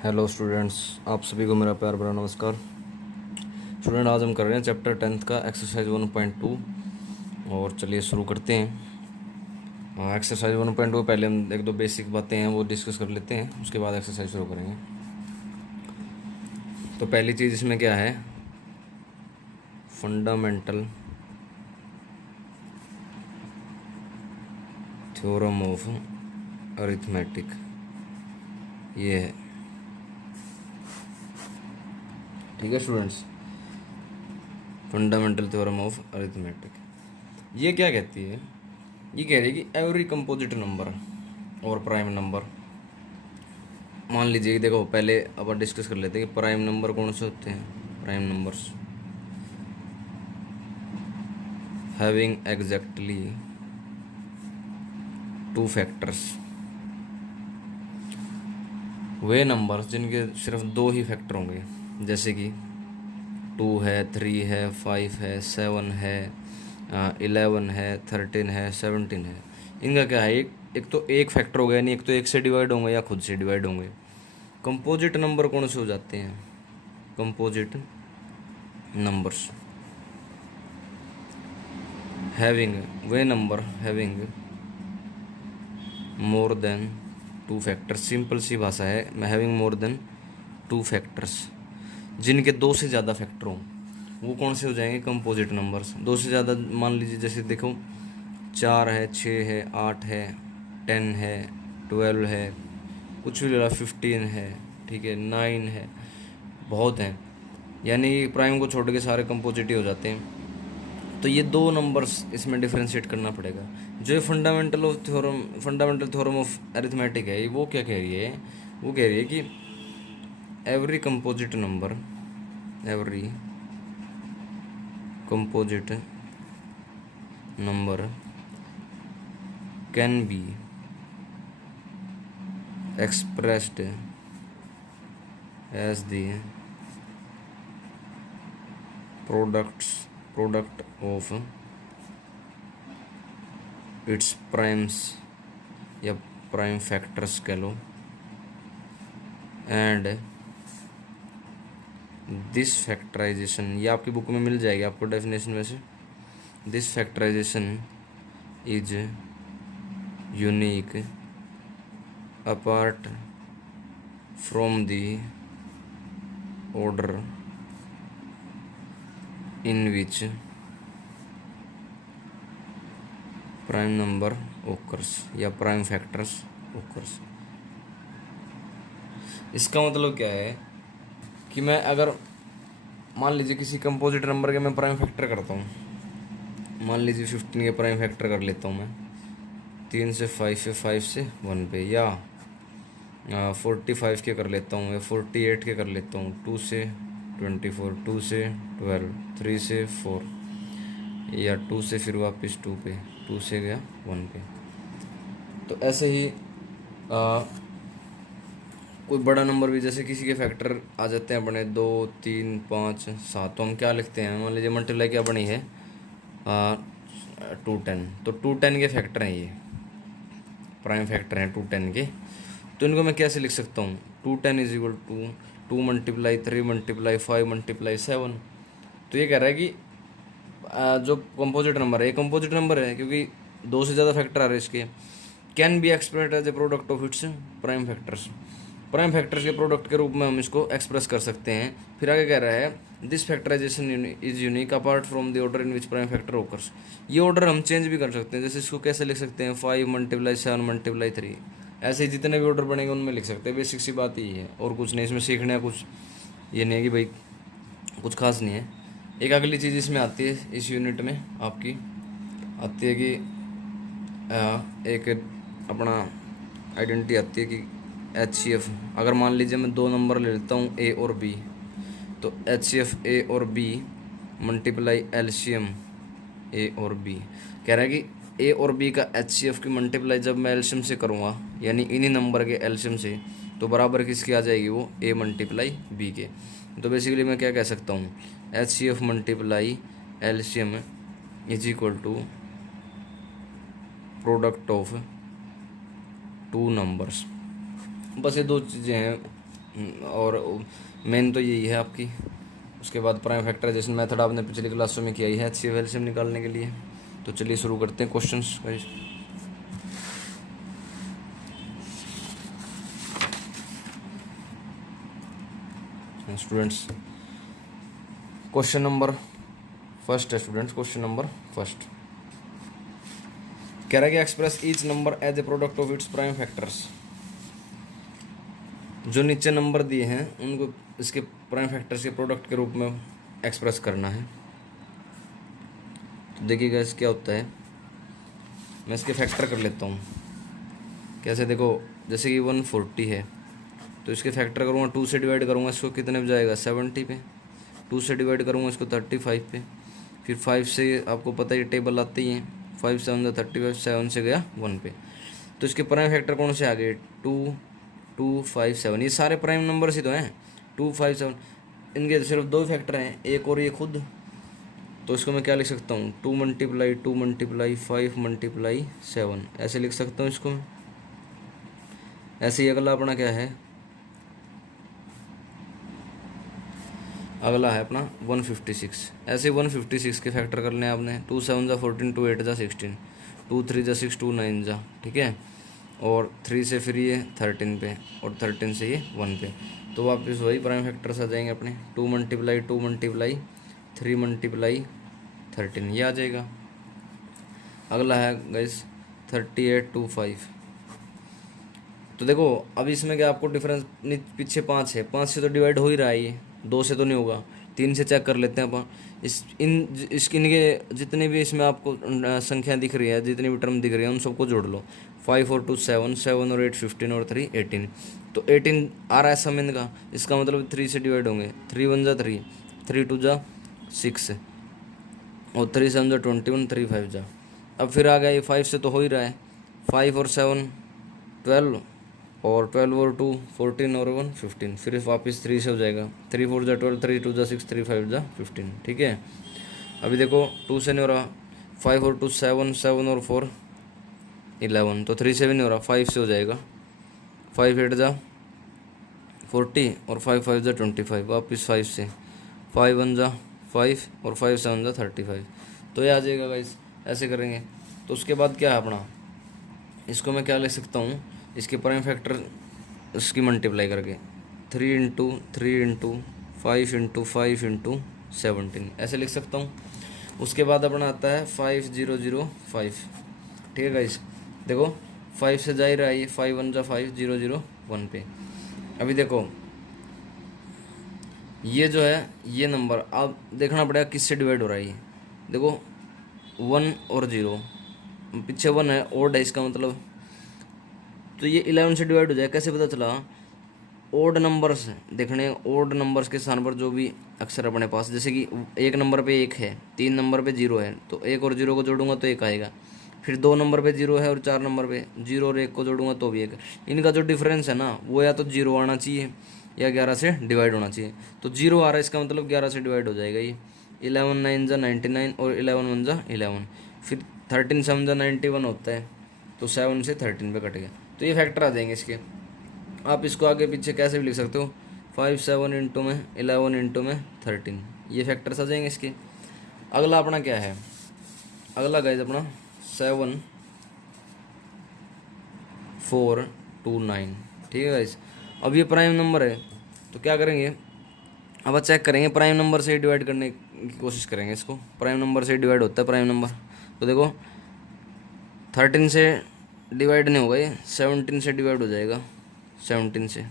Hello students, आप सभी को मेरा प्यार भरा नमस्कार। स्टूडेंट, आज हम कर रहे हैं चैप्टर 10th का एक्सरसाइज 1.2 और चलिए शुरू करते हैं। एक्सरसाइज 1.2 पहले हम एक दो बेसिक बातें हैं वो डिस्कस कर लेते हैं, उसके बाद एक्सरसाइज शुरू करेंगे। तो पहली चीज़ इसमें क्या है, फंडामेंटल थ्योरम ऑफ अरिथमेटिक, ये है। ठीक है students, fundamental theorem of arithmetic ये क्या कहती है? ये कह रही है कि एवरी कंपोजिट नंबर और प्राइम नंबर, मान लीजिए कि देखो पहले अपन डिस्कस कर लेते हैं कि प्राइम नंबर कौन से होते हैं। Prime numbers having exactly two factors, वे नंबर्स जिनके सिर्फ दो ही फैक्टर होंगे, जैसे कि 2 है, 3 है, 5 है, 7 है, 11 है, 13 है, 17 है। इनका क्या है, एक तो एक फैक्टर हो गया, यानी एक तो एक से डिवाइड होंगे या खुद से डिवाइड होंगे। कंपोजिट नंबर कौन से हो जाते हैं? कंपोजिट नंबर्स हैविंग, वे number having more than two factors, simple सी भाषा है, having more than two factors, जिनके दो से ज़्यादा फैक्टर हों वो कौन से हो जाएंगे? Composite numbers. दो से ज़्यादा मान लीजिए, जैसे देखो 4 है, 6 है, 8 है, 10 है, 12 है, कुछ भी ले लो, 15 है, ठीक है, 9 है, बहुत हैं, यानी प्राइम को छोड़ के सारे कंपोजिट ही हो जाते हैं। तो ये दो नंबर्स इसमें डिफरेंशिएट करना पड़ेगा। जो ये फंडामेंटल थ्योरम ऑफ अरिथमेटिक है, वो क्या कह रही है? वो कह रही है कि every composite number, every composite number can be expressed as the product of its primes या प्राइम फैक्टर्स कह लो, एंड दिस फैक्टराइजेशन, ये आपकी बुक में मिल जाएगी आपको डेफिनेशन में से। This factorisation is unique apart from the order in which prime number occurs या prime factors occurs। इसका मतलब क्या है कि मैं अगर मान लीजिए किसी कंपोजिट नंबर के मैं प्राइम फैक्टर करता हूँ, मान लीजिए 15 के प्राइम फैक्टर कर लेता हूँ मैं, 3 से 5 से 5 से 1 पे, या 45 के कर लेता हूँ, या 48 के कर लेता हूँ, 2 से 24, 2 से 12, 3 से 4, या 2 से फिर वापस 2 पे, 2 से गया 1 पे। तो ऐसे ही कोई बड़ा नंबर भी, जैसे किसी के फैक्टर आ जाते हैं अपने 2, 3, 5, 7, तो हम क्या लिखते हैं? मान लीजिए मल्टीप्लाई क्या बनी है, 210, तो 210 के फैक्टर हैं, ये प्राइम फैक्टर हैं 210 के। तो इनको मैं कैसे लिख सकता हूँ? 210 is equal to 2 multiply 3 multiply 5 multiply 7। तो ये कह रहा है कि जो कंपोजिट नंबर है, ये कंपोजिट नंबर है क्योंकि दो से ज़्यादा फैक्टर आ रहे हैं इसके। Can be expressed as a product of its prime factors, prime factors के प्रोडक्ट के रूप में हम इसको एक्सप्रेस कर सकते हैं। फिर आगे कह रहा है this factorisation is unique apart from the order in which prime factor occurs. ये ऑर्डर हम चेंज भी कर सकते हैं, जैसे इसको कैसे लिख सकते हैं? 5 मल्टीप्लाई 7 मल्टीप्लाई 3, ऐसे ही जितने भी ऑर्डर बनेंगे उनमें लिख सकते हैं। बेसिक सी बात यही है, और कुछ नहीं इसमें सीखना है, कुछ ये नहीं है कि भाई कुछ खास नहीं है। एक अगली चीज़ इसमें आती है, इस यूनिट में आपकी आती है कि एक अपना आइडेंटिटी आती है कि HCF। अगर मान लीजिए मैं दो नंबर ले लेता हूँ A और B, तो HCF A और B मल्टीप्लाई LCM A और B। कह रहा है कि A और B का HCF की मल्टीप्लाई जब मैं LCM से करूँगा, यानी इन्हीं नंबर के LCM से, तो बराबर किसकी आ जाएगी? वो A मल्टीप्लाई B के। तो बेसिकली मैं क्या कह सकता हूँ? HCF multiply LCM is equal to product of two numbers. बस ये दो चीज़ें हैं और मेन तो यही है आपकी। उसके बाद प्राइम फैक्टराइजेशन मेथड आपने पिछली क्लासों में किया ही है एचसीएफ एलसीएम निकालने के लिए। तो चलिए शुरू करते हैं questions guys. Students question number first है स्टूडेंट्स, क्वेश्चन नंबर फर्स्ट कह रहा है कि express each number as a product of its prime factors. जो नीचे नंबर दिए हैं उनको इसके प्राइम फैक्टर्स के प्रोडक्ट के रूप में एक्सप्रेस करना है। तो देखिएगा इस क्या होता है, मैं इसके फैक्टर कर लेता हूँ। कैसे, देखो जैसे कि 140 है तो इसके फैक्टर करूँगा, 2 से डिवाइड करूँगा इसको, कितने पे जाएगा 70 पे। 2 से डिवाइड करूँगा इसको 35 पे। फिर 5 से आपको पता ही टेबल आते ही हैं, 5 7 35, 7 से गया 1 पे। तो इसके प्राइम फैक्टर कौन से आ गए, 2 2 5 7। ये सारे प्राइम नंबर्स ही तो हैं, 2 5 7। इनके सिर्फ 2 फैक्टर हैं, एक और ये खुद। तो इसको मैं क्या लिख सकता हूँ, 2 मल्टीप्लाई 2 मल्टीप्लाई 5 मल्टीप्लाई 7, ऐसे लिख सकता हूँ इसको मैं। ऐसे ही अगला अपना क्या है, अगला है अपना 156। ऐसे 156 के फैक्टर कर लें आपने, 2 7 जा 14, 2 8 जा 16, 2 3 जा 6, 2 9 जा, ठीक है। और 3 से फिर ये 13 पे, और 13 से ये 1 पे। तो वापस वही प्राइम फैक्टर्स आ जाएंगे अपने, 2 मल्टीप्लाई 2 मल्टीप्लाई 3 मल्टीप्लाई 13, ये आ जाएगा। अगला है गाइस 3825। तो देखो अब इसमें क्या आपको डिफरेंस, पीछे 5 है, 5 से तो डिवाइड हो ही रहा है, ये 2 से तो नहीं होगा, 3 से चेक कर लेते हैं अपन। इनके जितने भी इसमें आपको संख्या दिख रही है, जितनी भी टर्म दिख रही है उन सबको जोड़ लो। 5 और 2 7, 7 और 8 15 और 3 18। तो 18 आ रहा है सम इनका, इसका मतलब 3 से डिवाइड होंगे, 3 1 जा 3, 3 2 जा 6, और 3 7 जा 21, 3 5 जा। अब फिर आ गया ये 5 से तो हो ही रहा है, 5 और 7 12, और 12 और 2 14, और 1 15। फिर वापस 3 से हो जाएगा, 3 4 जा 12, 3 2 जा 6, 3 5 जा 15, ठीक है। अभी देखो 2 से नहीं हो रहा, 5 और 2 7, 7 और 4 11, तो 3 से भी नहीं हो रहा, 5 से हो जाएगा, 5 8 जा 40, और 5 5 जा 25, वापस 5 से, 5 1 जा 5, और 5 7 जा 35। तो ये आ जाएगा गाइस, ऐसे करेंगे। तो उसके बाद क्या है अपना, इसको मैं क्या ले सकता हूँ, इसके प्राइम फैक्टर इसकी मल्टीप्लाई करके, 3 इंटू 3 इंटू 5 इंटू 5 इंटू 17, ऐसे लिख सकता हूँ। उसके बाद अपना आता है 5005, ठीक है गाइस। देखो 5 से जा ही रहा है ये, 5 1 जा 5, 0 0 1 पे। अभी देखो ये जो है ये नंबर अब देखना पड़ेगा किससे डिवाइड हो रहा है ये। देखो 1 और 0, पीछे 1 है, ओड है इसका मतलब, तो ये 11 से डिवाइड हो जाए। कैसे पता चला, ओड नंबर्स देखने, ओड नंबर्स के स्थान पर जो भी अक्षर अपने पास, जैसे कि 1 नंबर पे 1 है, 3 नंबर पे 0 है, तो 1 और 0 को जोड़ूंगा तो 1 आएगा। फिर 2 नंबर पे 0 है और 4 नंबर पे 0 और 1 को जोड़ूंगा तो भी 1। इनका जो डिफरेंस है ना वो या तो 0 आना चाहिए या 11 से डिवाइड होना चाहिए। तो 0 आ रहा है, इसका मतलब 11 से डिवाइड हो जाएगा ये। 11 9 जा 99, और 11 1 जा 11, फिर 13 7 जा 91 होता है, तो 7 से 13 पे कट गया। तो ये फैक्टर आ जाएंगे इसके। आप इसको आगे पीछे कैसे भी लिख सकते हो, 5 7 इंटू में 11 इंटू में 13, ये फैक्टर्स आ जाएंगे इसके। अगला अपना क्या है, अगला गाइज अपना 7 4 2 9, ठीक है गाइज। अब ये प्राइम नंबर है तो क्या करेंगे, अब चेक करेंगे, प्राइम नंबर से डिवाइड करने की कोशिश करेंगे इसको। प्राइम नंबर से डिवाइड होता है प्राइम नंबर, तो देखो 13 से डिवाइड नहीं होगा ये, 17 से डिवाइड हो जाएगा, 17 से,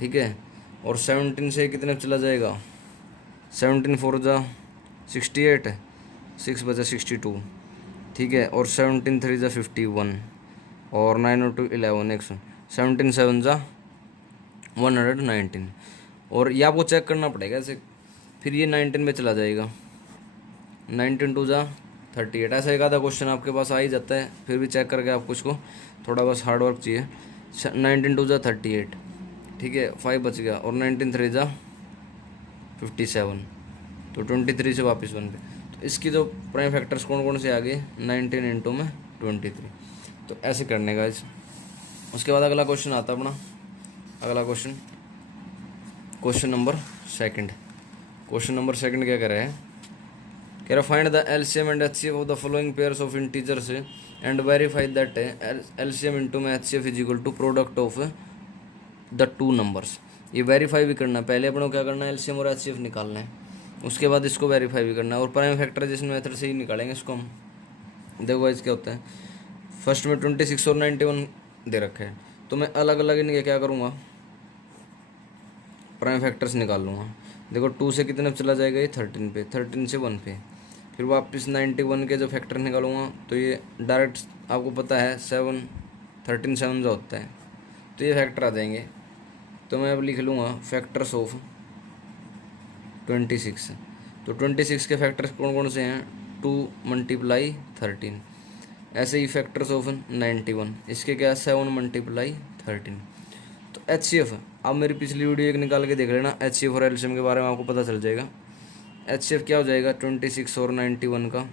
ठीक है। और 17 से कितने चला जाएगा, 17 4 जा 68, 6 बचा 62, ठीक है। और 17 3 जा 51, और 9 और 2 11, 17 7 जा 119, और ये आपको चेक करना पड़ेगा ऐसे। फिर ये 19 में चला जाएगा, 19 2 जा 38। ऐसा एक आधा क्वेश्चन आपके पास आ ही जाता है, फिर भी चेक करके आपको इसको थोड़ा बस हार्ड वर्क चाहिए। 19 2 जा 38, ठीक है, 5 बच गया, और 19 3 जा 57, तो 23 से वापस 1 पे। तो इसकी जो प्राइम फैक्टर्स कौन कौन से आ गए, 19 इंटू में 23। तो ऐसे करने का इस। उसके बाद अगला क्वेश्चन आता है अपना, अगला question question number second. Question number second क्या कह रहा है, कह रहा find the LCM and HCF of the following pairs of integers and verify that LCM into में HCF is equal to product of the two numbers. ये verify भी करना है, पहले अपनों क्या करना है, एलसीएम और एचसीएफ निकालना है, उसके बाद इसको वेरीफाई भी करना है, और प्राइम फैक्टराइजेशन मेथड से ही निकालेंगे इसको हम। देखो गाइस क्या होता है, फर्स्ट में 26 और 91 दे रखे हैं, तो मैं अलग अलग इनके क्या करूँगा, प्राइम फैक्टर्स निकाल लूँगा। देखो 2 से कितने चला जाएगा, ये 13 पे, 13 से 1 पे, फिर वापस 91 के जो फैक्टर निकालूंगा, तो ये डायरेक्ट आपको पता है 7 13 7 जो होता है, तो ये फैक्टर आ जाएंगे। तो मैं अब लिख लूँगा फैक्टर्स ऑफ 26। तो 26 के फैक्टर्स कौन कौन से हैं, 2 × 13। ऐसे ही फैक्टर्स ऑफ 91, इसके क्या है 7 × 13। तो एचसीएफ, अब मेरी पिछली वीडियो एक निकाल के देख लेना, एचसीएफ और एलसीएम के बारे में आपको पता चल जाएगा। एचसीएफ क्या हो जाएगा 26 और 91 का।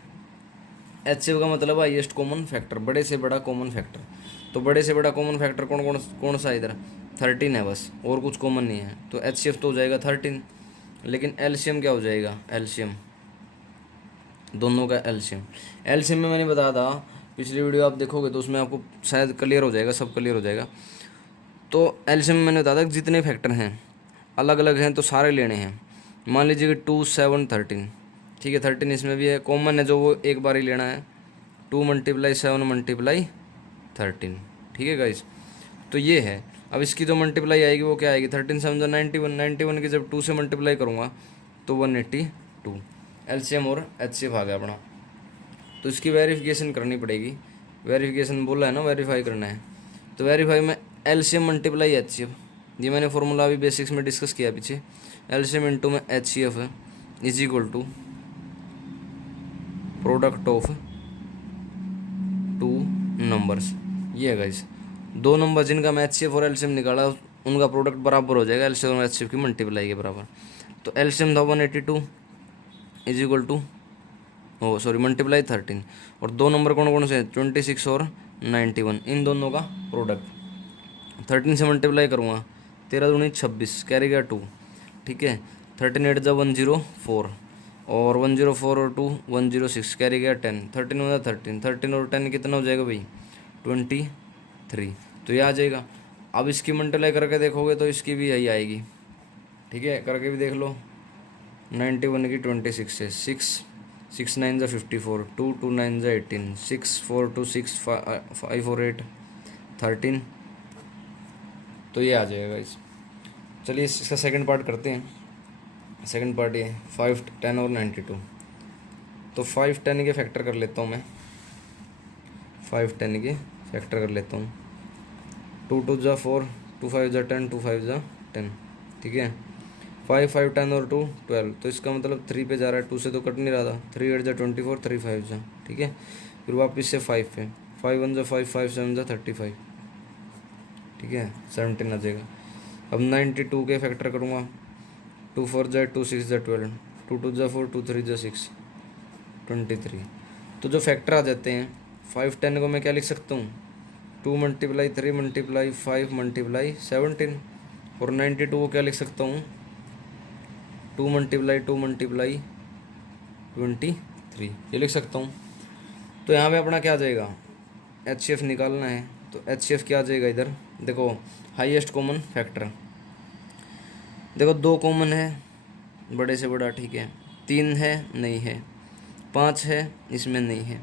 एचसीएफ का मतलब हाईएस्ट कॉमन फैक्टर, बड़े से बड़ा कॉमन फैक्टर। तो बड़े से बड़ा कॉमन फैक्टर कौन सा इधर 13 है बस, और कुछ कॉमन नहीं है, तो एचसीएफ तो हो जाएगा 13। लेकिन एलसीएम क्या हो जाएगा, एलसीएम दोनों का एलसीएम। एलसीएम में मैंने बताया था पिछली वीडियो आप देखोगे तो उसमें आपको शायद क्लियर हो जाएगा, सब क्लियर हो जाएगा। तो एलसीएम में मैंने बताया था कि जितने फैक्टर हैं अलग अलग हैं तो सारे लेने हैं। मान लीजिए कि 2 7 13, ठीक है, 13 इसमें भी है, कॉमन है जो वो एक बार ही लेना है, 2 × 7 × 13, ठीक है गाइस। तो ये है, अब इसकी जो मल्टीप्लाई आएगी वो क्या आएगी, 13 7 91, 91 की जब 2 से मल्टीप्लाई करूँगा तो 182। एलसीएम और एचसीएफ आ गया अपना। तो इसकी वेरिफिकेशन करनी पड़ेगी, वेरिफिकेशन बोला है ना, वेरीफाई करना है। तो वेरीफाई में एलसीएम × एचसीएफ, ये मैंने फॉर्मूला अभी बेसिक्स में डिस्कस किया पीछे, एलसीएम इंटू में HCF is equal to product of 2 numbers. ये है गाइस, 2 नंबर जिनका मैं एचसीएफ और एलसीएम निकाला उनका प्रोडक्ट बराबर हो जाएगा एलसीएम और एचसीएफ की मल्टीप्लाई के बराबर। तो एलसीएम था 182 इज इक्वल टू मल्टीप्लाई 13, और 2 नंबर कौन कौन से हैं 26 और 91, इन दोनों का प्रोडक्ट 13 से मल्टीप्लाई करूँगा, 13 दूनी 26, कैरी गया 2, ठीक है, 13 8 जा 104, और 104 और 2 106, कैरी गया 10, 13 हो 13, 13 और 10 कितना हो जाएगा भाई 23, तो ये आ जाएगा। अब इसकी मल्टीप्लाई करके देखोगे तो इसकी भी यही आएगी, ठीक है, करके भी देख लो। 91 की 26 से 6 6 9 जा 54, 2 2 9 जा 18, 6 4 2 6 5 4 8 13, तो ये आ जाएगा इस। चलिए इसका सेकंड पार्ट करते हैं। सेकंड पार्ट ये 5 10 और 92। तो 5 10 के फैक्टर कर लेता हूँ मैं, 5 10 के फैक्टर कर लेता हूँ। 2 2 जा 4, 2 5 जा 10, 2 5 जा 10, ठीक है, 5 5 10 और 2 12, तो इसका मतलब 3 पे जा रहा है, 2 से तो कट नहीं रहा था, 3 8 जा 24, 3 5 जा, ठीक है, फिर वापस से 5 पे, 5 1 जा 5, 5 7 जा 35, ठीक है, 17 आ जाएगा। अब 92 के फैक्टर करूँगा, 2 4 जा 2 6 जा 12, 2 2 जा 4, 2 3 जा 6 23। तो जो फैक्टर आ जाते हैं 5 10 को मैं क्या लिख सकता हूँ, 2 × 3 × 5 × 17, और 92 को क्या लिख सकता हूँ 2 × 2 × 23, ये लिख सकता हूँ। तो यहाँ पे अपना क्या आ जाएगा, एचसीएफ निकालना है, तो एचसीएफ क्या आ जाएगा इधर, देखो हाईएस्ट कॉमन फैक्टर, देखो 2 कॉमन है बड़े से बड़ा, ठीक है, 3 है नहीं है, 5 है इसमें नहीं है,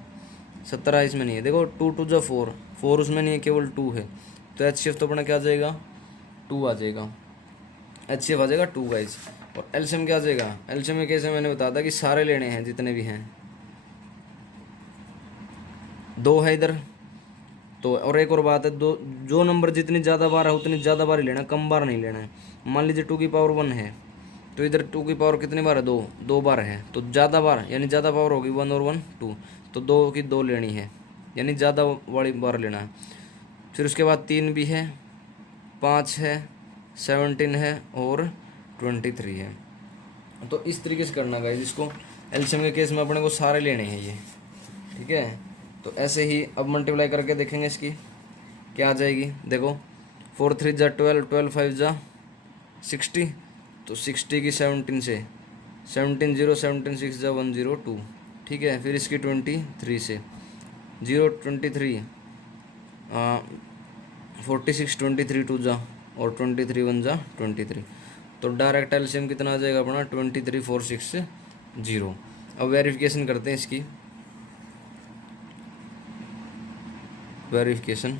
17 इसमें नहीं है, देखो 2 2 जा 4, 4 उसमें नहीं है, केवल 2 है, तो एचसीएफ तो अपना क्या आ जाएगा 2 आ जाएगा, एचसीएफ आ जाएगा 2 गाइस। और एलसीएम क्या आ जाएगा, एलसीएम में कैसे मैंने बताया था कि सारे लेने हैं जितने भी हैं, 2 है इधर, तो और एक और बात है, दो जो नंबर जितनी ज़्यादा बार है उतनी ज़्यादा बार ही लेना है, कम बार नहीं लेना है। मान लीजिए 2 की पावर 1 है, तो इधर 2 की पावर कितनी बार है, 2 बार है, तो ज़्यादा बार यानी ज़्यादा पावर होगी 1 और 1 2, तो 2 की 2 लेनी है, यानी ज़्यादा वाली बार लेना है। फिर उसके बाद 3 भी है, 5 है, 17 है और 23 है। तो इस तरीके से करना गाइस, इसको एलसीएम के केस में अपने को सारे लेने हैं ये, ठीक है। तो ऐसे ही अब मल्टीप्लाई करके देखेंगे इसकी क्या आ जाएगी, देखो 4 3 जा 12, 12 5 जा 60, तो 60 की 17 से 17 0 17 6 जा 102, ठीक है। फिर इसकी 23 से 0 23 46 23 2 जा और 23 1 जा 23। तो डायरेक्ट एलसीएम कितना आ जाएगा अपना 23,460। अब वेरिफिकेशन करते हैं इसकी। वेरिफिकेशन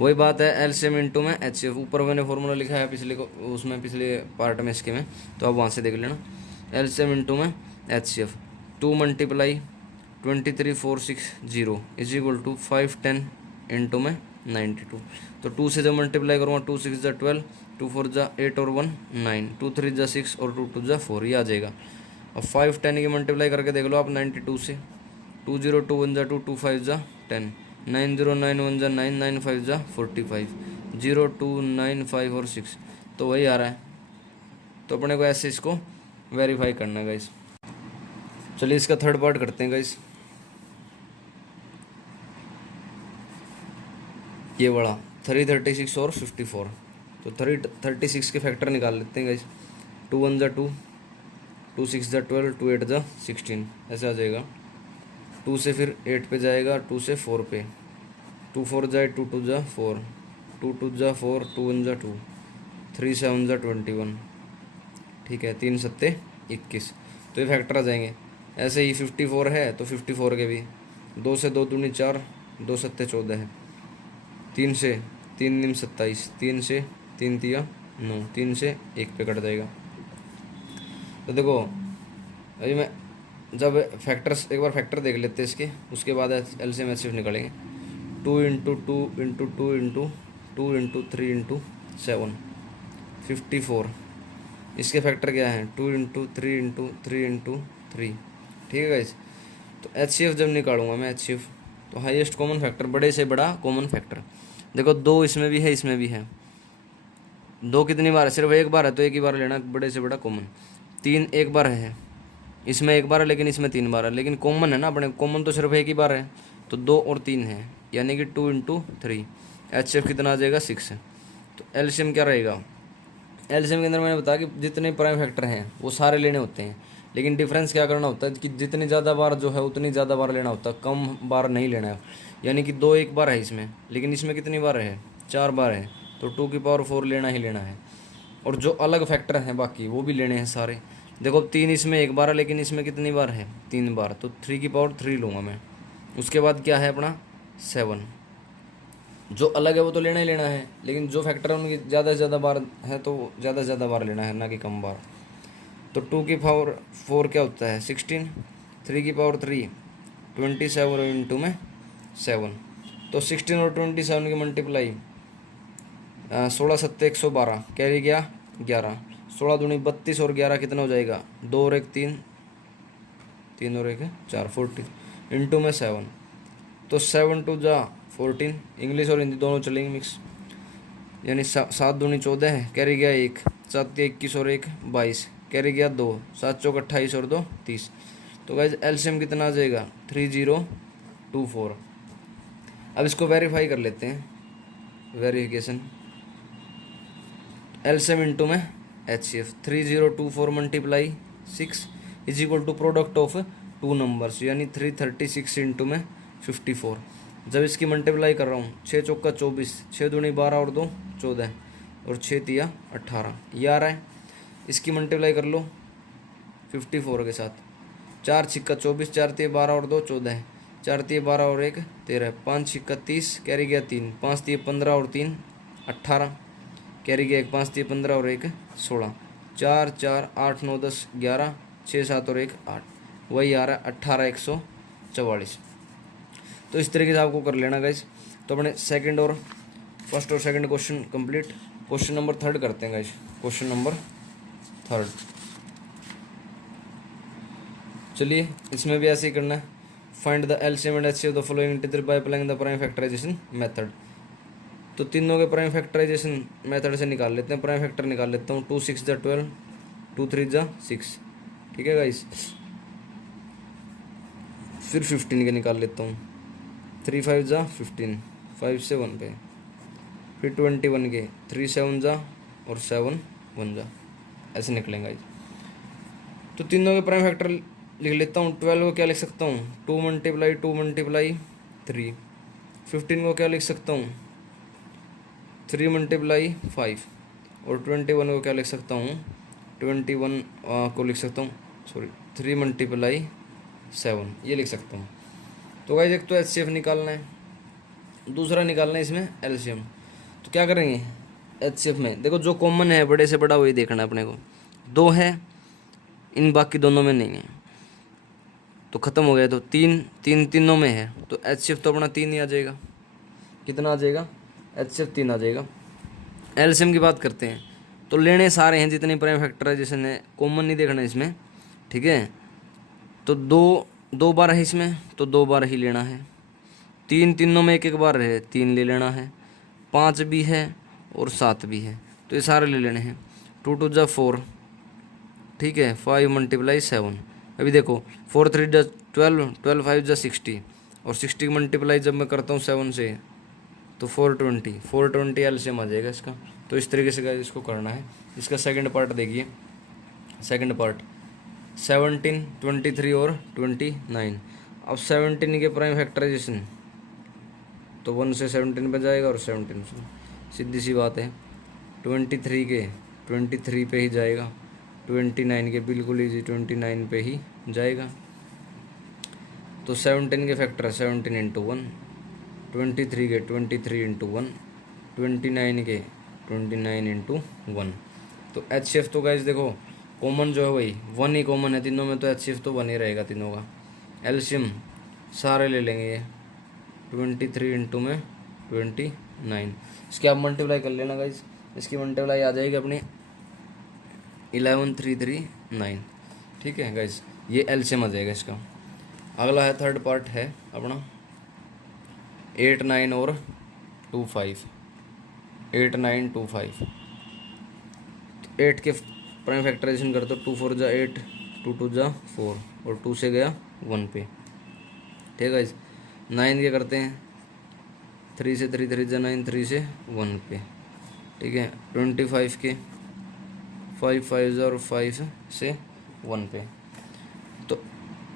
वही बात है, एलसीएम इंटू में एचसीएफ। ऊपर मैंने फॉर्मूला लिखा है पिछले को, उसमें पिछले पार्ट में इसके में, तो आप वहाँ से देख लेना। एलसीएम इंटू में HCF 2 multiply 23,460 is equal to 510 into में 92। तो 2 से जब मल्टीप्लाई करूँगा 2 6 जा 12, 2 4 जा 8 और 1 9, 2 3 जा 6 और 2 2 जा 4, ये आ जाएगा। अब 510 की मल्टीप्लाई करके देख लो आप 92 से। 2 0 2 1 जा 2, 2 5 जा 10, 9 0 9 1 जा 9, 9 5 जा 45, 0 2 9 5 और 6, तो वही आ रहा है। तो अपने को ऐसे इसको वेरीफाई करना है गाइस। चलिए इसका थर्ड पार्ट करते हैं गाइस। ये बड़ा 336 और 54, तो 336 के फैक्टर निकाल लेते हैं गाइस। 2 1 जा 2, 2 6 जा 12, 2 8 जा 16, ऐसे आ जाएगा। 2 से फिर 8 पे जाएगा, 2 से 4 पे, 2 4 जाए 2 2 जा 4, 2 2 जा 4, 2 1 जा 2, 3 7 जा 21, ठीक है। 3 सत्ते 21, तो ये फैक्टर आ जाएंगे। ऐसे ही 54 है तो 54 के भी 2 से 2 दूनी 4, 2 सत्ते 14 है। 3 से 3 निम 27, 3 से 3 तिया 9, 3 से 1 पे कट जाएगा। तो देखो अभी मैं जब फैक्टर्स एक बार फैक्टर देख लेते हैं इसके, उसके बाद एलसीएम एचसीएफ निकालेंगे। 2 into 2 into 2 into 2 into 3 into 7 54। इसके फैक्टर क्या है 2 इंटू 3 इंटू 3 इंटू 3, ठीक है गाइस। तो एचसीएफ जब निकालूंगा मैं एचसीएफ, तो हाईएस्ट कॉमन फैक्टर, बड़े से बड़ा कॉमन फैक्टर। देखो 2 इसमें भी है इसमें भी है। 2 कितनी बार है, सिर्फ एक बार है तो एक ही बार लेना बड़े से बड़ा कॉमन। 3 एक बार है, इसमें एक बार है लेकिन इसमें 3 बार है, लेकिन कॉमन है ना अपने, कॉमन तो सिर्फ एक ही बार है। तो 2 और 3 है, यानी कि 2 इंटू 3। एचसीएफ कितना आ जाएगा 6 है। तो एलसीएम क्या रहेगा, एलसीएम के अंदर मैंने बताया कि जितने प्राइम फैक्टर हैं वो सारे लेने होते हैं, लेकिन डिफरेंस क्या करना होता है कि जितनी ज़्यादा बार जो है उतनी ज़्यादा बार लेना होता है, कम बार नहीं लेना है। यानी कि 2 एक बार है इसमें, लेकिन इसमें कितनी बार है 4 बार है, तो 2 की पावर 4 लेना ही लेना है। और जो अलग फैक्टर हैं बाकी वो भी लेने हैं सारे। देखो 3 इसमें एक बार है, लेकिन इसमें कितनी बार है 3 बार, तो 3 की पावर 3 लूँगा मैं। उसके बाद क्या है अपना 7, जो अलग है वो तो लेना ही लेना है, लेकिन जो फैक्टर है उनकी ज़्यादा से ज़्यादा बार है तो ज़्यादा से ज़्यादा बार लेना है, ना कि कम बार। तो 2 की पावर 4 क्या होता है 16, 3 की पावर 3 27 इंटू में 7। तो 16 और 27 की मल्टीप्लाई 16 सत्ते 112, कैरी गया 11, 16 दूनी 32 और 11 कितना हो जाएगा 2 और 1 3, 3 और 1 4 40 इंटू में 7। तो 7 2 जा 14, इंग्लिश और हिंदी दोनों चलेंगे मिक्स, यानी 7 दूनी 14 है, कैरी गया 1, 7 21 और 1 22, कैरी गया 2, 7 चौक 28 और 2 30। तो गाइज एलसीएम कितना आ जाएगा 3024। अब इसको वेरीफाई कर लेते हैं, वेरिफिकेशन। एलसीएम इंटू में HCF 3024 multiply 6 is equal to product of 2 numbers, यानी 336 इंटू में 54। जब इसकी मल्टीप्लाई कर रहा हूँ 6 चौका 24, 6 दूनी 12 और 2 14 और 6 तिया 18, ये आ रहा है। इसकी मल्टीप्लाई कर लो 54 के साथ, 4 छिक्का 24, 4 तिया 12 और 2 14, 4 तिया 12 और 1 13, 5 छिक्का 30, कैरी गया 3, 5 तिया 15 और 3 18, कैरी गया 1, 5 तिया 15 और 1 16, 4 4 8 9 10 11, 6 7 और 1 8, वही आ रहा है 18,144। तो इस तरीके से आपको कर लेना गाइस। तो अपने सेकंड और फर्स्ट और second question complete. Question number 3 करते हैं गाइस। क्वेश्चन नंबर 3, चलिए इसमें भी ऐसे ही करना है। Find the LCM and HCF of the following integer by applying the prime factorisation method. तो तीनों के प्राइम फैक्टराइजेशन मेथड से निकाल लेते हैं। प्राइम फैक्टर निकाल लेता हूँ 2 6 जा 12, 2 3 जा 6, ठीक है गाइस। फिर 15 के निकाल लेता हूँ, 3 5 जा 15, 5 से 1 पे, फिर 21 के 3 7 जा और 7 1 जा ऐसे निकलेंगे गाइस। तो तीनों के प्राइम फैक्टर लिख लेता हूँ। 12 को क्या लिख सकता हूँ, 2 मल्टीप्लाई 2 मल्टीप्लाई 3। 15 को क्या लिख सकता हूँ, 3 मल्टीप्लाई 5। और 21 को क्या लिख सकता हूँ, 21 को लिख सकता हूँ, सॉरी 3 मल्टीप्लाई 7, ये लिख सकता हूँ। तो गाइस एक तो एचसीएफ निकालना है, दूसरा निकालना है इसमें एलसीएम। तो क्या करेंगे, एचसीएफ में देखो जो कॉमन है बड़े से बड़ा वही देखना है अपने को। 2 है, इन बाकी दोनों में नहीं है, तो ख़त्म हो गया। तो 3 3 तीनों में है, तो एचसीएफ तो अपना 3 ही आ जाएगा। कितना आ जाएगा, एचसीएफ 3 आ जाएगा। एलसीएम की बात करते हैं, तो लेने सारे हैं जितने प्राइम फैक्टर है, जिसने कॉमन नहीं देखना इसमें, ठीक है। तो 2 बार है इसमें, तो 2 बार ही लेना है। 3 तीनों में 1 बार है, 3 ले लेना है। 5 भी है और 7 भी है, तो ये सारे ले लेने हैं। 2 2 जा 4, ठीक है। 5 मल्टीप्लाई 7, अभी देखो 4 3 जा 12, 12 5 जा 60, और 60 की मल्टीप्लाई जब मैं करता हूँ 7 से तो 420 एलसीएम आ जाएगा इसका। तो इस तरीके से गाइस इसको करना है। इसका सेकंड पार्ट देखिए, सेकंड पार्ट 17 23 और 29। अब 17 के प्राइम फैक्टराइजेशन तो 1 से 17 पे जाएगा और 17 से, सीधी सी बात है। 23 के 23 पे ही जाएगा, 29 के बिल्कुल ईजी 29 पे ही जाएगा। तो 17 के फैक्टर है 17 इंटू 1, 23 के 23 इंटू 1, 29 के 29 इंटू 1। तो एचसीएफ तो गाइस देखो कॉमन जो है वही 1 ही कॉमन है तीनों में, तो एचसीएफ तो 1 ही रहेगा तीनों का। एलसीएम सारे ले लेंगे ये, 23 इंटू में 29, इसकी आप मल्टीप्लाई कर लेना गाइस। इसकी मल्टीप्लाई आ जाएगी अपनी 11339, ठीक है गाइस, ये एलसीएम आ जाएगा इसका। अगला है थर्ड पार्ट है अपना 8 9 और 2 5, 8 9 2 5। 8 के प्राइम फैक्टराइजेशन कर दो, 2 4 जा 8, 2 2 जा 4, और 2 से गया 1 पे, ठीक है गाइस। 9 के करते हैं, 3 से 3 3 जा 9, 3 से 1 पे, ठीक है। 25 के 5 5 जा और 5 से 1 पे। तो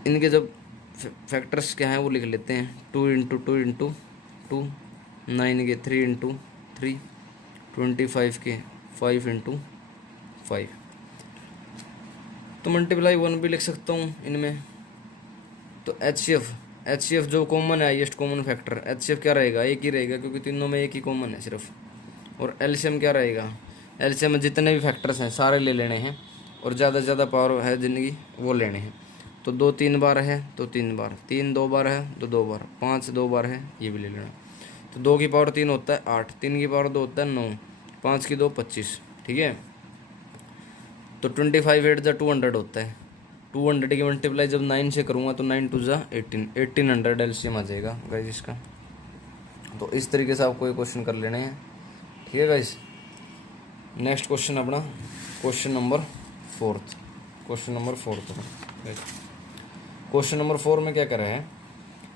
इनके जब फैक्टर्स क्या हैं वो लिख लेते हैं, 2 इंटू 2 इंटू 2, 9 के 3 इंटू 3, 25 के 5 इंटू 5। तो मल्टीप्लाई 1 भी लिख सकता हूँ इनमें। तो एचसीएफ जो कॉमन है, हाईएस्ट कॉमन फैक्टर, एचसीएफ क्या रहेगा, एक ही रहेगा क्योंकि तीनों में एक ही कॉमन है सिर्फ। और एलसीएम क्या रहेगा, एलसीएम में जितने भी फैक्टर्स हैं सारे ले लेने हैं, और ज़्यादा से ज़्यादा पावर है जिनकी वो लेने हैं। तो 2 3 बार है तो 3 बार, 3 2 बार है तो 2 बार, 5 2 बार है ये भी ले लेना। तो 2 की पावर 3 होता है 8, 3 की पावर 2 होता है 9, 5 की 2 25, ठीक है। तो 25 8 जा 200 होता है, 200 की मल्टीप्लाई जब 9 से करूँगा तो 9 2 जा 18, 1800 एलसीएम आ जाएगा गाइस इसका। तो इस तरीके से आपको ये क्वेश्चन कर लेने हैं, ठीक है गाइस। नेक्स्ट क्वेश्चन अपना question number 4, question number 4। Question number 4 में क्या कर रहा है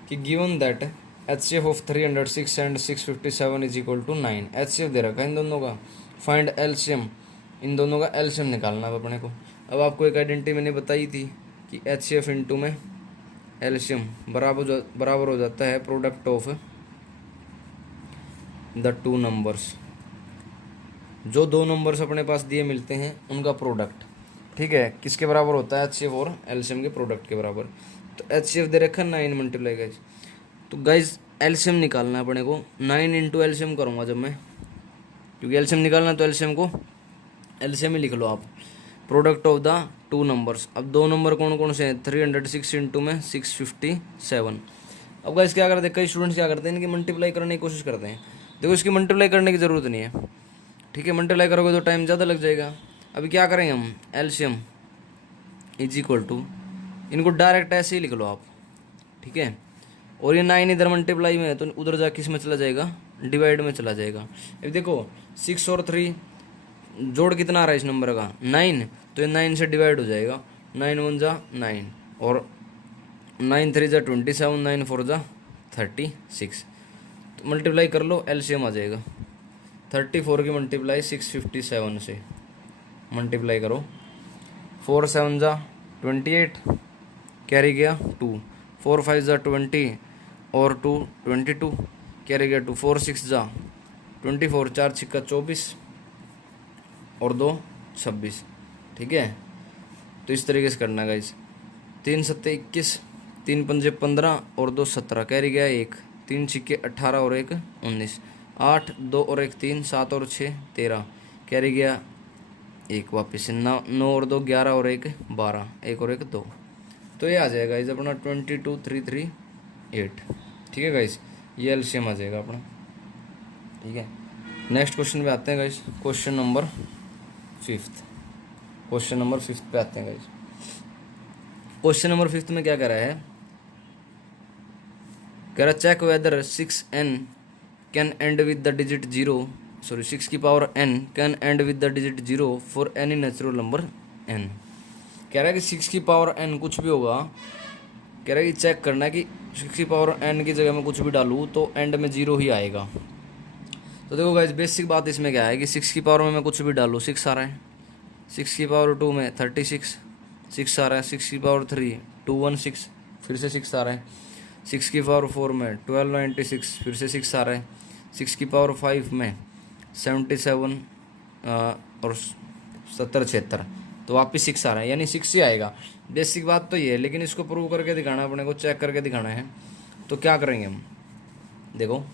कि given that HCF of 306 and 657 is equal to 9। HCF दे रखा है इन दोनों का, फाइंड एलसीएम, इन दोनों का एलसीएम निकालना है अपने को। अब आपको एक आइडेंटिटी मैंने बताई थी कि एचसीएफ इंटू में एलसीएम बराबर हो जाता है प्रोडक्ट ऑफ द 2 नंबर्स। जो 2 नंबर्स अपने पास दिए मिलते हैं उनका प्रोडक्ट, ठीक है, किसके बराबर होता है, एचसीएफ और एलसीएम के प्रोडक्ट के बराबर। तो एचसीएफ दे रखा है 9 मल्टीप्लाई गाइज। तो गाइज एलसीएम निकालना है अपने को, 9 इंटू एलसीएम करूँगा जब मैं, क्योंकि एलसीएम निकालना तो एलसीएम को एलसीएम ही लिख लो आप, प्रोडक्ट ऑफ द 2 नंबर्स। अब 2 नंबर कौन कौन से हैं, 306 इंटू में 657। अब गाइज क्या करते हैं, कई स्टूडेंट्स क्या करते हैं, इनकी मल्टीप्लाई करने की कोशिश करते हैं। देखो इसकी मल्टीप्लाई करने की ज़रूरत नहीं है, ठीक है, मल्टीप्लाई करोगे तो टाइम ज़्यादा लग जाएगा। अभी क्या करेंगे हम, एलसीएम इज इक्वल टू, इनको डायरेक्ट ऐसे ही लिख लो आप, ठीक है। और ये 9 इधर मल्टीप्लाई में है तो उधर जा किस में चला जाएगा, डिवाइड में चला जाएगा। अभी देखो 6 और 3 जोड़ कितना आ रहा है इस नंबर का, 9, तो ये 9 से डिवाइड हो जाएगा, 9 1 जा 9, और 9 3 जा 27, 9 4 जा 36। तो मल्टीप्लाई कर लो, एलसीएम आ जाएगा 34 की मल्टीप्लाई 657 से, मल्टीप्लाई करो, 4 7 जा 28, कैरी गया 2, 4 5 जा 20 और 2 22, कैरी गया 2, 4 6 जा 24, 4 छिक्का 24 और 2 26। ठीक है, तो इस तरीके से करना है गाइस। 3 सत्ते 21, 3 पंजे 15 और 2 17, कैरी गया 1, 3 छिक्के 18 और 1 19, 8 2 और 1 3, 7 और 6 13, कैरी गया 1 वापस से 9 9 और 2 11 और 1 12, 1 और 1 2। तो ये आ जाएगा गाइस अपना 22 3 3 8। ठीक है गाइस, ये एलसीएम आ जाएगा अपना। ठीक है, नेक्स्ट क्वेश्चन पे आते हैं guys. Question number 5th, question number 5th पे आते हैं गाइस। क्वेश्चन नंबर 5th में क्या कह रहा है, कह रहा check whether 6n can end with the digit 0, sorry 6 की power n can end with the digit 0 for any natural number n। कह रहा है कि 6 की पावर n कुछ भी होगा, कह रहा है कि चेक करना है कि 6 की पावर n की जगह में कुछ भी डालूँ तो एंड में 0 ही आएगा। तो देखो गाइस, बेसिक बात इसमें क्या है कि 6 की पावर में मैं कुछ भी डालूँ 6 आ रहा है, 6 की पावर 2 में 36 6 आ रहा है, 6 की पावर 3 216 फिर से 6 आ रहा है, 6 की पावर 4 में 1296 फिर से 6 आ रहा है, 6 की पावर 5 में 77 और 70 76, तो वापिस 6 आ रहा है, यानी 6 ही आएगा। बेसिक बात तो ये है, लेकिन इसको प्रूव करके दिखाना है अपने को, चेक करके दिखाना है। तो क्या करेंगे हम, देखो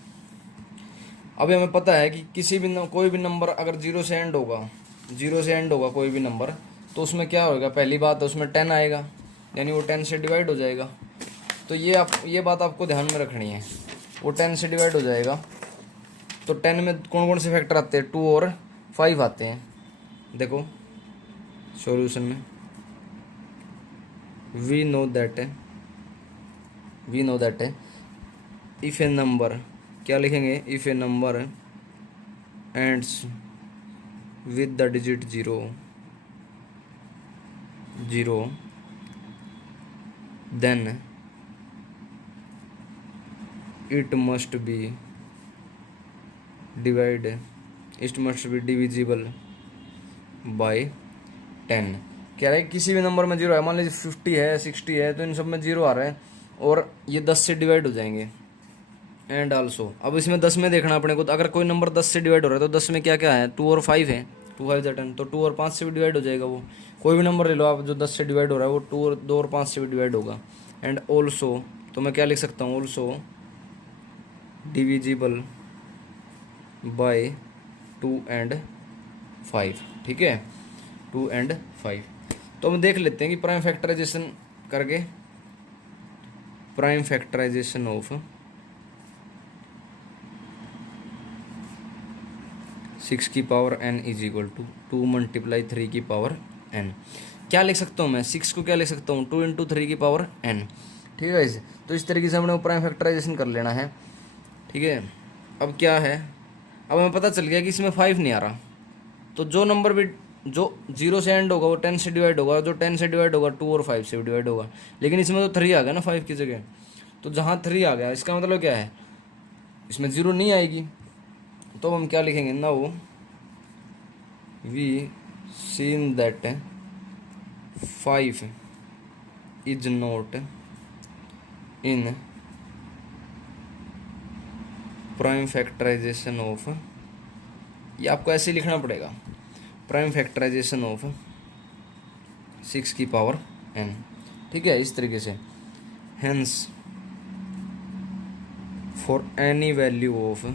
अभी हमें पता है कि किसी भी कोई भी नंबर अगर 0 से एंड होगा, 0 से एंड होगा कोई भी नंबर, तो उसमें क्या होगा, पहली बात है उसमें 10 आएगा, यानी वो 10 से डिवाइड हो जाएगा। तो ये बात आपको ध्यान में रखनी है, वो 10 से डिवाइड हो जाएगा। तो 10 में कौन कौन से फैक्टर आते हैं, 2 और 5 आते हैं। देखो सॉल्यूशन में we know that if a number, क्या लिखेंगे, if a number ends with the digit 0 then it must be divisible by 10। कह रहा है किसी भी नंबर में 0 है, मान लीजिए 50 है 60 है, तो इन सब में 0 आ रहा है और ये 10 से डिवाइड हो जाएंगे। एंड आल्सो, अब इसमें 10 में देखना अपने को, तो अगर कोई नंबर 10 से डिवाइड हो रहा है तो 10 में क्या क्या है, 2 और 5 है, 2 5 10, तो 2 और 5 से भी डिवाइड हो जाएगा। वो कोई भी नंबर ले लो आप जो 10 से डिवाइड हो रहा है, वो 2 और 5 से भी डिवाइड होगा। एंड ऑल्सो, तो मैं क्या लिख सकता हूँ, ऑल्सो डिविजिबल बाय 2 and 5। ठीक है, 2 and 5। तो हम देख लेते हैं कि प्राइम फैक्टराइजेशन करके, प्राइम फैक्टराइजेशन ऑफ 6 की power n is equal to 2 multiply 3 की पावर n। क्या लिख सकता हूँ मैं, 6 को क्या लिख सकता हूँ, 2 इंटू 3 की पावर n। ठीक है इसे, तो इस तरीके से हमने प्राइम फैक्टराइजेशन कर लेना है। ठीक है, अब क्या है, अब हमें पता चल गया कि इसमें 5 नहीं आ रहा, तो जो नंबर भी जो 0 से एंड होगा वो 10 से डिवाइड होगा, जो 10 से डिवाइड होगा 2 और 5 से भी डिवाइड होगा। लेकिन इसमें तो 3 आ गया ना 5 की जगह, तो जहाँ 3 आ गया इसका मतलब क्या है, इसमें 0 नहीं आएगी। तो हम क्या लिखेंगे, now we seen that 5 is not in prime factorisation of, ये आपको ऐसे ही लिखना पड़ेगा, प्राइम फैक्टराइजेशन ऑफ 6 की पावर n। ठीक है, इस तरीके से, hence for any value of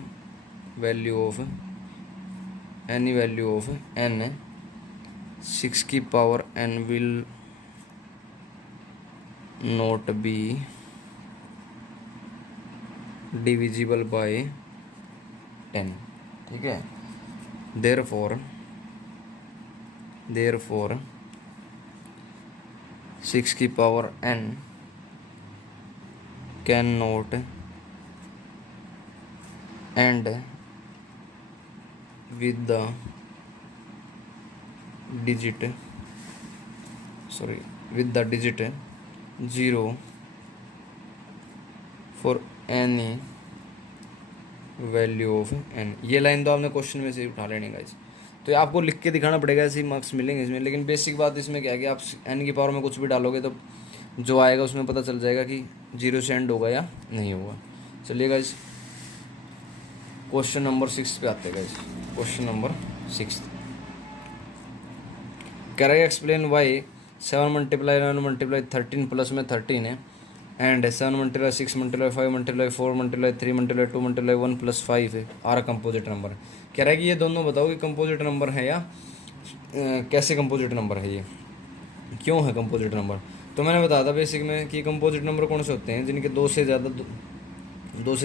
n 6 की power n will not be divisible by 10। ठीक है, therefore 6 की power n can not and with the digit 0 for any value of n। ये लाइन तो आपने क्वेश्चन में से उठा लेनी गाइस, तो ये आपको लिख के दिखाना पड़ेगा, ऐसे ही मार्क्स मिलेंगे इसमें। लेकिन बेसिक बात इसमें क्या है कि आप एन की पावर में कुछ भी डालोगे तो जो आएगा उसमें पता चल जाएगा कि 0 से एंड होगा या नहीं होगा। चलिए गाइस क्वेश्चन नंबर 6 पे आते हैं गाइस। क्वेश्चन नंबर 6 कह रहा है explain why 7 multiply 9 multiply 13 plus में 13 है and 7 multiply 6 multiply 5 multiply 4 multiply 3 multiply 2 multiply 1 plus 5 है आर कंपोजिट नंबर। कह रहा है कि ये दोनों बताओ कि कंपोजिट नंबर है या कैसे कंपोजिट नंबर है, ये क्यों है कंपोजिट नंबर। तो मैंने बताया था बेसिक में कि कंपोजिट नंबर कौन से होते हैं जिनके दो से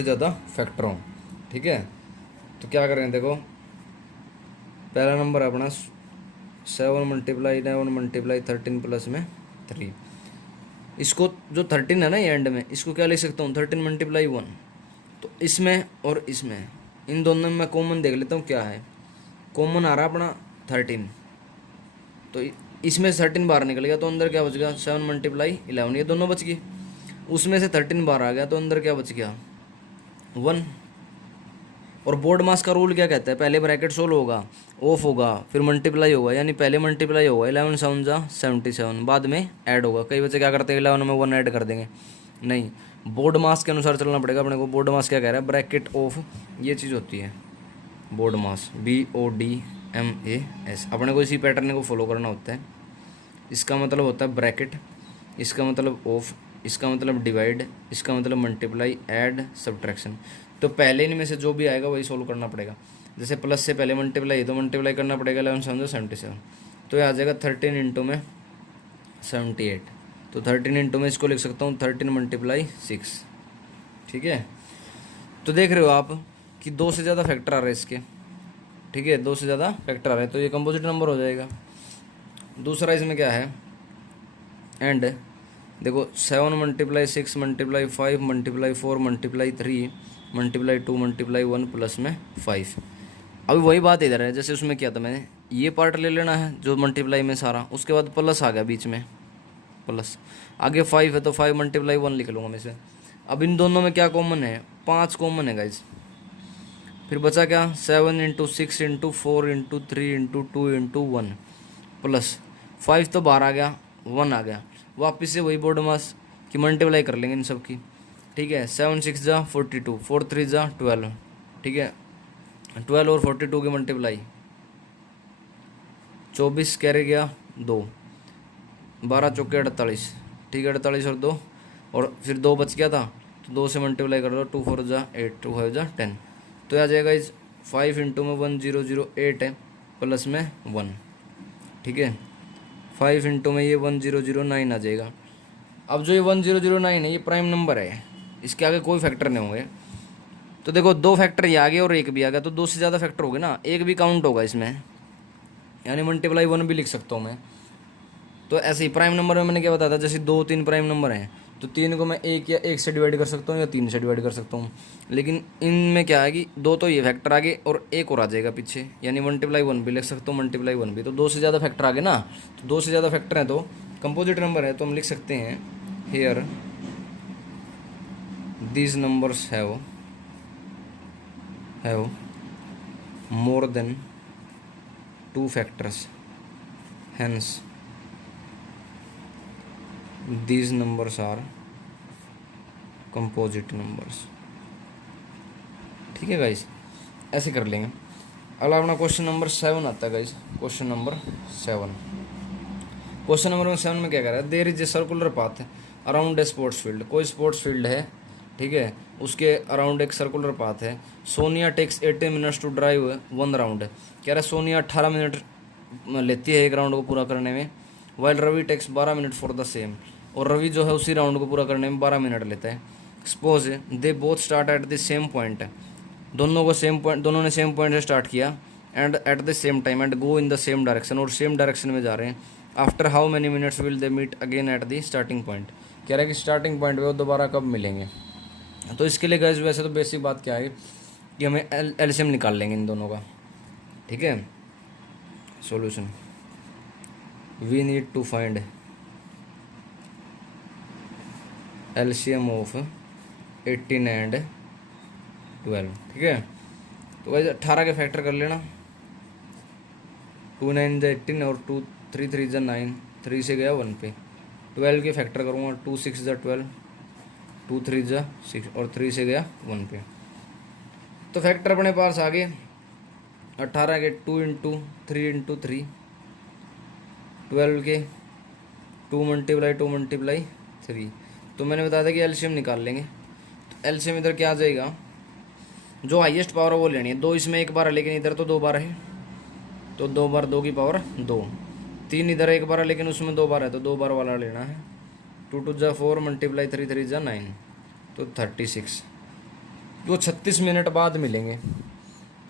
ज़्यादा फैक्टर हों। ठीक है, तो क्या करें, देखो पहला नंबर है अपना 7 मल्टीप्लाई 9 मल्टीप्लाई 13 प्लस में 3। इसको जो 13 है ना ये एंड में, इसको क्या लिख सकता हूँ 13 मल्टीप्लाई 1। तो इसमें और इसमें इन दोनों में मैं कॉमन देख लेता हूँ क्या है। कॉमन आ रहा अपना 13, तो इसमें से 13 बाहर निकल गया तो अंदर क्या बच गया 7 मल्टीप्लाई 11, ये दोनों बच गई। उसमें से 13 बाहर आ गया तो अंदर क्या बच गया 1। और बोर्ड मास का रूल क्या कहता है, पहले ब्रैकेट सोल्व होगा, ऑफ होगा, फिर मल्टीप्लाई होगा, यानी पहले मल्टीप्लाई होगा 11 7 जा 77, बाद में ऐड होगा। कई बच्चे क्या करते हैं 11 में 1 ऐड कर देंगे, नहीं, बोर्ड मास के अनुसार चलना पड़ेगा अपने को। बोर्ड मास क्या कह रहा है, ब्रैकेट ऑफ ये चीज़ होती है बोर्ड मास, BODMAS। अपने को इसी पैटर्न को फॉलो करना होता है। इसका मतलब होता है ब्रैकेट, इसका मतलब ऑफ, इसका मतलब डिवाइड, इसका मतलब मल्टीप्लाई, ऐड, सब्ट्रैक्शन। तो पहले इनमें से जो भी आएगा वही सोल्व करना पड़ेगा। जैसे प्लस से पहले मल्टीप्लाई है तो मल्टीप्लाई करना पड़ेगा 11 7 77, तो ये आ जाएगा 13 इंटू में 78। तो 13 इंटू में इसको लिख सकता हूँ 13 मल्टीप्लाई 6। ठीक है, तो देख रहे हो आप कि 2 से ज़्यादा फैक्टर आ रहे हैं इसके। ठीक है, 2 से ज़्यादा फैक्टर आ रहे हैं तो ये कंपोजिट नंबर हो जाएगा। दूसरा इसमें क्या है, एंड देखो 7 multiply 6 multiply 5 multiply 4 multiply 3 multiply 2 multiply 1 plus में 5। अभी वही बात इधर है जैसे उसमें किया था मैंने, ये पार्ट ले लेना है जो मल्टीप्लाई में सारा, उसके बाद प्लस आ गया बीच में, प्लस आगे 5 है तो 5 मल्टीप्लाई 1 लिख लूँगा मैं इसे। अब इन दोनों में क्या कॉमन है, 5 कॉमन है गाइज। फिर बचा क्या 7 into 6 into 4 into 3 into 2 into 1 plus 5 तो बाहर आ गया, 1 आ गया। वापस से वही बोर्ड मास की मल्टीप्लाई कर लेंगे इन सब की। ठीक है, 7 6 जा 42, 4 3 जा 12। ठीक है, 12 और 42 की मल्टीप्लाई 24 कैरे गया 2, 12 चौके 48। ठीक है, 48 और 2, और फिर 2 बच गया था तो 2 से मल्टीप्लाई कर दो, 2 4 जा 8, 2 5 जा 10। तो आ जाएगा इस 5 इंटू में 1008 है प्लस में 1। ठीक है, 5 इंटू में ये 1009 आ जाएगा। अब जो ये 1009 है ये प्राइम नंबर है, इसके आगे कोई फैक्टर नहीं होंगे। तो देखो 2 फैक्टर ये आ गए और 1 भी आ गया, तो 2 से ज़्यादा फैक्टर हो गए ना, 1 भी काउंट होगा इसमें, यानी मल्टीप्लाई 1 भी लिख सकता हूँ मैं। तो ऐसे ही प्राइम नंबर में मैंने क्या बताया था, जैसे 2 3 प्राइम नंबर हैं तो 3 को मैं 1 से डिवाइड कर सकता हूँ या 3 से डिवाइड कर सकता हूँ। लेकिन इनमें क्या है कि 2 तो ये फैक्टर आगे और 1 और आ जाएगा पीछे, यानी मल्टीप्लाई 1 भी लिख सकता हूँ, मल्टीप्लाई 1 भी। तो 2 से ज़्यादा फैक्टर आगे ना, तो 2 से ज़्यादा फैक्टर हैं तो कंपोजिट नंबर है, तो हम लिख सकते हैं here these numbers have more than 2 factors, hence these numbers are composite numbers। ठीक है गाइस, ऐसे कर लेंगे। अगला अपना क्वेश्चन नंबर 7 आता है गाइस। क्वेश्चन नंबर 7 में क्या कह रहा है, there is a circular path around a sports field. कोई स्पोर्ट्स फील्ड है, ठीक है, उसके अराउंड एक सर्कुलर पाथ है। Sonia takes 80 minutes to drive 1 round. कह रहा है सोनिया 18 मिनट लेती है एक राउंड को पूरा करने में, while Ravi takes 12 minute for the same. और रवि जो है उसी राउंड को पूरा करने में 12 मिनट लेता है। Suppose they both start at the same point, दोनों ने सेम पॉइंट से स्टार्ट किया, and at the same time and go in the same direction, और सेम डायरेक्शन में जा रहे हैं। After how many minutes will they meet again at the starting point. कह रहा है कि स्टार्टिंग पॉइंट पे वो दोबारा कब मिलेंगे। तो इसके लिए गाइस वैसे तो बेसिक बात क्या है कि हमें एलसीएम निकाल लेंगे इन दोनों का। ठीक है, solution we need to find LCM of 18 and 12। ठीक है, तो गाइस 18 के फैक्टर कर लेना, टू 9 जा 18 और 2 3 3 जा 9, 3 से गया 1 पे। 12 के फैक्टर करूँगा, 2 6 जा 12, 2 3 जा 6 और 3 से गया 1 पे। तो फैक्टर अपने पास आ गए 18 के 2 इंटू 3 इंटू 3, 12 के 2 मल्टीप्लाई 3। तो मैंने बताया था कि एलसीएम निकाल लेंगे। तो एलसीएम इधर क्या आ जाएगा, जो हाईएस्ट पावर है वो लेनी है। 2 इसमें एक बार है लेकिन इधर तो 2 बार है, तो 2 बार 2 की पावर 2। 3 इधर एक बार है लेकिन उसमें 2 बार है, तो 2 बार वाला लेना है। 2 2 जा 4 मल्टीप्लाई 3 3 जा 9, तो 36। वो 36 मिनट बाद मिलेंगे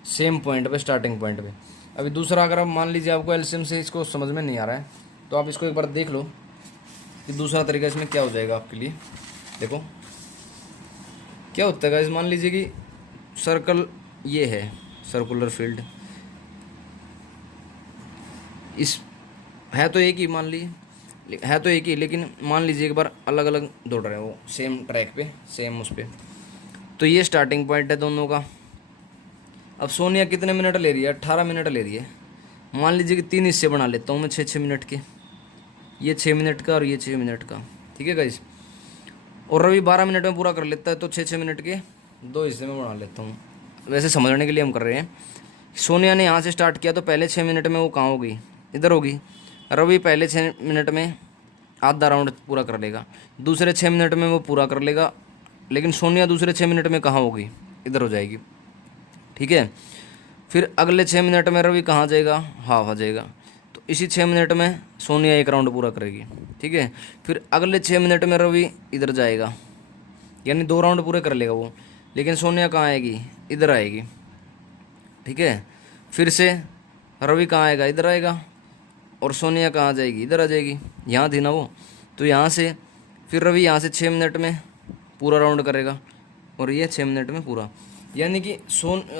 सेम पॉइंट पे, स्टार्टिंग पॉइंट पे। अभी दूसरा, अगर आप मान लीजिए आपको एलसीएम से इसको समझ में नहीं आ रहा है, तो आप इसको एक बार देख लो कि दूसरा तरीका इसमें क्या हो जाएगा आपके लिए। देखो क्या होता है गाइस, मान लीजिए कि सर्कल ये है, सर्कुलर फील्ड इस है तो एक ही, मान लीजिए है तो एक ही, लेकिन मान लीजिए एक बार अलग अलग दौड़ रहे हैं वो सेम ट्रैक पे, सेम उस पर। तो ये स्टार्टिंग पॉइंट है दोनों का। अब सोनिया कितने मिनट ले रही है, 18 मिनट ले रही है। मान लीजिए कि 3 हिस्से बना लेता हूँ मैं 6-6 मिनट के, ये 6 मिनट का और ये 6 मिनट का, ठीक है गाइस। और रवि 12 मिनट में पूरा कर लेता है, तो 6-6 मिनट के 2 हिस्से में बना लेता हूँ। वैसे समझने के लिए हम कर रहे हैं। सोनिया ने यहाँ से स्टार्ट किया, तो पहले 6 मिनट में वो कहाँ होगी, इधर होगी। रवि पहले 6 मिनट में आधा राउंड पूरा कर लेगा, दूसरे 6 मिनट में वो पूरा कर लेगा, लेकिन सोनिया दूसरे 6 मिनट में कहाँ होगी, इधर हो जाएगी, ठीक है। फिर अगले 6 मिनट में रवि कहाँ जाएगा, हाफ आ जाएगा। तो इसी 6 मिनट में सोनिया एक राउंड पूरा करेगी, ठीक है। फिर अगले 6 मिनट में रवि इधर जाएगा, यानी 2 राउंड पूरे कर लेगा वो, लेकिन सोनिया कहाँ आएगी, इधर आएगी, ठीक है। फिर से रवि कहाँ आएगा, इधर आएगा, और सोनिया कहाँ जाएगी, इधर आ जाएगी। यहाँ थी ना वो, तो यहाँ से फिर रवि यहाँ से 6 मिनट में पूरा राउंड करेगा, और ये 6 मिनट में पूरा। यानी कि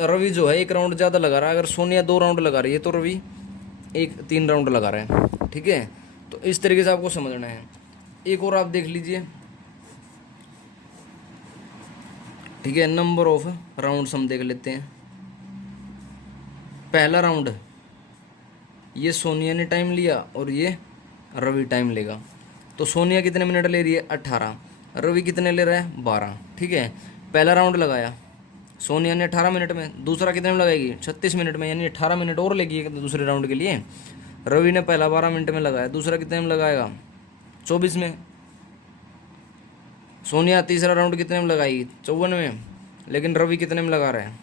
रवि जो है 1 राउंड ज़्यादा लगा रहा है। अगर सोनिया 2 राउंड लगा रही है तो रवि 3 राउंड लगा रहा है, ठीक है। तो इस तरीके से आपको समझना है। एक और आप देख लीजिए, ठीक है। नंबर ऑफ राउंड्स हम देख लेते हैं। पहला राउंड ये सोनिया ने टाइम लिया और ये रवि टाइम लेगा। तो सोनिया कितने मिनट ले रही है, 18, रवि कितने ले रहा है, 12, ठीक है। पहला राउंड लगाया सोनिया ने 18 मिनट में, दूसरा कितने में लगाएगी, 36 मिनट में, यानी 18 मिनट और लेगी दूसरे राउंड के लिए। रवि ने पहला 12 मिनट में लगाया, दूसरा कितने में लगाएगा, 24 में। सोनिया तीसरा राउंड कितने में लगाएगी, 54 में, लेकिन रवि कितने में लगा रहा है,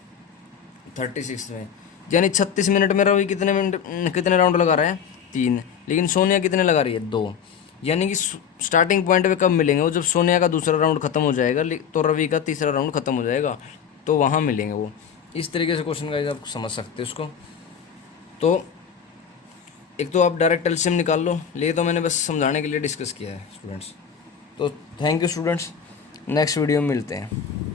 36 में। यानी 36 मिनट में रवि कितने राउंड लगा रहा है, 3, लेकिन सोनिया कितने लगा रही है, 2। यानी कि स्टार्टिंग पॉइंट पे कब मिलेंगे वो, जब सोनिया का दूसरा राउंड खत्म हो जाएगा तो रवि का तीसरा राउंड खत्म हो जाएगा, तो वहाँ मिलेंगे वो। इस तरीके से क्वेश्चन का आप समझ सकते हो उसको। तो एक तो आप डायरेक्ट एलसीएम निकाल लो, ले तो मैंने बस समझाने के लिए डिस्कस किया है स्टूडेंट्स। तो thank you students, next video में मिलते हैं।